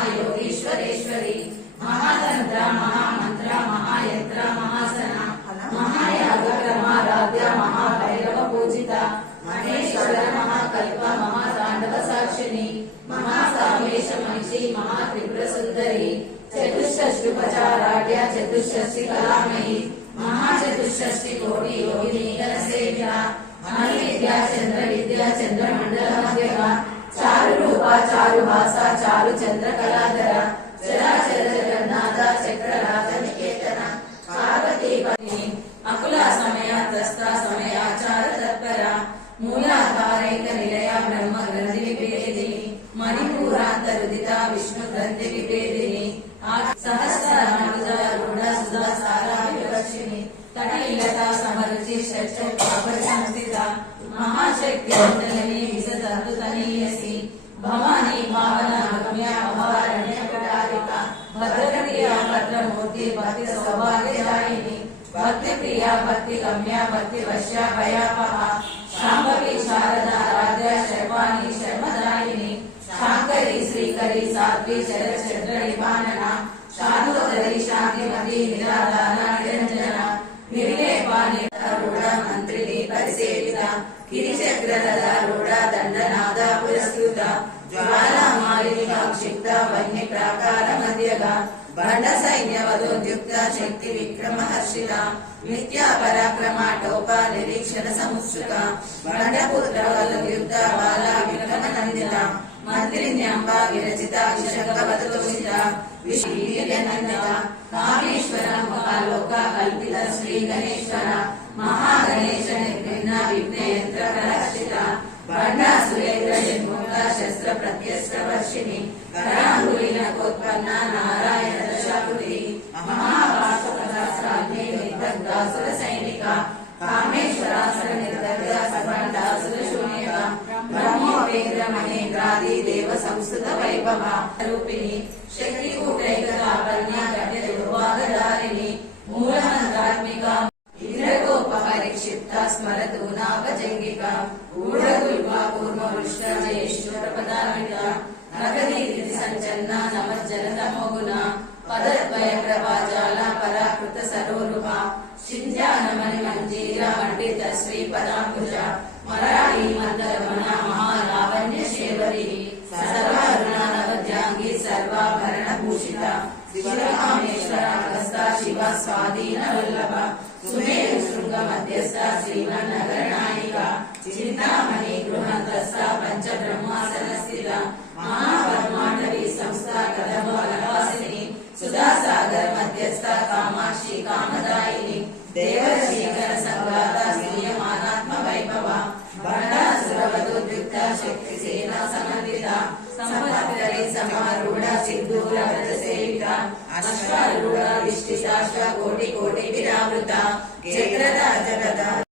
महायोगीश्वरेश्वरी महातंत्र महामंत्र महायंत्र महासन महायाग क्रमाराध्य महाभैरव पूजिता महेश्वर महाकल्प महातांडव साक्षिणी महासामेश महिषी महात्रिपुर सुंदरी चतुष्षष्टुपचाराढ्य चतुष्षष्टि कलामयी महाचतुष्षष्टि कोटि योगिनी गणसेव्या महाविद्या चंद्रमंडल मध्यगा चारु रूपा चारु भाषा चारु चंद्र कलाधर चराचर जगन्नाथ चक्रराज निकेतन पार्वती पत्नी अकुला समय दस्ता समय आचार तत्पर मूलाधारैक निलया ब्रह्म ग्रंथि विभेदिनी मणिपूरांतरुदिता विष्णु ग्रंथि विभेदिनी सहस्रारूढ़ सुधा सारा विवक्षिणी तटिलता समरुचि संस्थिता महाशक्ति मंडलिनी विसतंतु तनीयसी भवानी भावना गम्या भवारण्य कटारिका भद्रप्रिया भद्रमूर्ति भक्ति सौभाग्यदायिनी भक्ति प्रिया भक्ति गम्या भक्ति वश्या भयापहा शांभवी शारदा आराध्या शर्वाणी शर्मदायिनी शांकरी श्रीकरी साध्वी शरचंद्र निवारणा शांतोदरी शांतिमती निराधारा निरंजना निर्लेपा निर्रूढ़ मंत्रिणी परिसेविता गिरिचक्ररूढ़ दंडनाद पुरस्कृता ज्वाला मालिका क्षिप्त वन्य प्राकार मध्यगा भंड सैन्य वधोद्युक्त शक्ति विक्रम हर्षिता मिथ्या पराक्रमा टोपा निरीक्षण समुत्सुका भंडपुत्र वधोद्युक्त बाला विक्रम नंदिता मंत्रिण्यंबा विरचिता विशंकवतोषिता विश्वीर्यनंदिता कामेश्वर महालोक कल्पित श्री गणेश्वर महागणेश निर्विघ्न विघ्नयंत्र प्रहर्षिता भंडासुरेन्द्र निर्मुक्त शस्त्र प्रत्यस्त्र वर्षिणी करांगुलीनकोत्पन्न नारायण दशाकृति महापाशुपदास्त्राग्नि निर्दग्धासुर सैनिका कामेश्वरासुर निर्दग्ध सर्वांडासुर शून्यका ब्रह्मोपेन्द्र महेन्द्रादि देव संस्तुत वैभव रूपिणी शक्ति कूटैकता प्रज्ञा गण्य दुर्वागधारिणी मूलमंत्रात्मिका इंद्रगोपहरिक्षिप्ता स्मरतु नागजंगिका ऊढगुल्पा कूर्मवृष्ट जयेश्वर पदान्विता नगदीति संचन्ना नमज्जनतमोगुना पदद्वय प्रभाजाला पराकृत सरोरुहा चिन्त्यानमणि मंजीरा मंडित श्रीपदाम्बुजा मराठी मंदरमना महालावण्य शेवरी सर्वारुणा नवद्यांगी सर्वाभरण भूषिता शिवकामेश्वरागस्ता शिवा स्वाधीन वल्लभा सुमेरु शृंग मध्यस्था श्रीमन्नगर नायिका चिंतामणि गृहंतस्था पंच ब्रह्मासन स्थिता महापद्मांडवी संस्था कदम्बवासिनी सुधासागर मध्यस्था कामाक्षी कामदायिनी देवर्षिकर संघाता श्रीयमानात्म वैभवा भंडासुरवधोद्युक्ता शक्ति सेना समन्विता संपत्करी समारूढ़ सिद्धूर व्रत सेविता अश्वारूढ़ विष्टिताश्व कोटि कोटि विरावृता चक्रराज